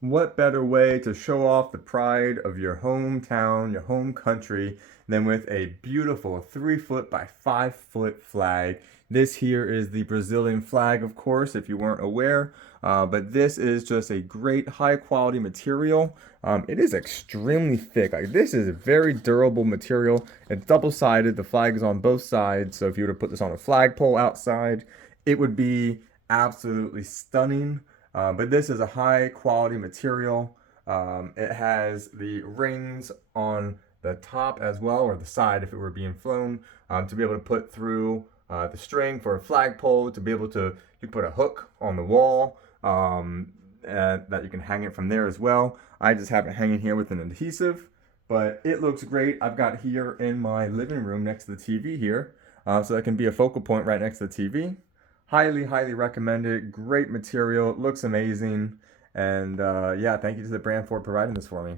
What better way to show off the pride of your hometown, your home country, than with a beautiful 3 foot by 5 foot flag? This here is the Brazilian flag, of course, if you weren't aware. But this is just a great high quality material. It is extremely thick. Like this is a very durable material. It's double sided. The flag is on both sides. So if you were to put this on a flagpole outside, it would be absolutely stunning. But this is a high quality material. It has the rings on the top as well, or the side if it were being flown, to be able to put through the string for a flagpole, to be able to, you put a hook on the wall that you can hang it from there as well. I just have it hanging here with an adhesive, but it looks great. I've got here in my living room next to the TV here, so that can be a focal point right next to the TV. Highly, highly recommend it. Great material. It looks amazing. And yeah, thank you to the brand for providing this for me.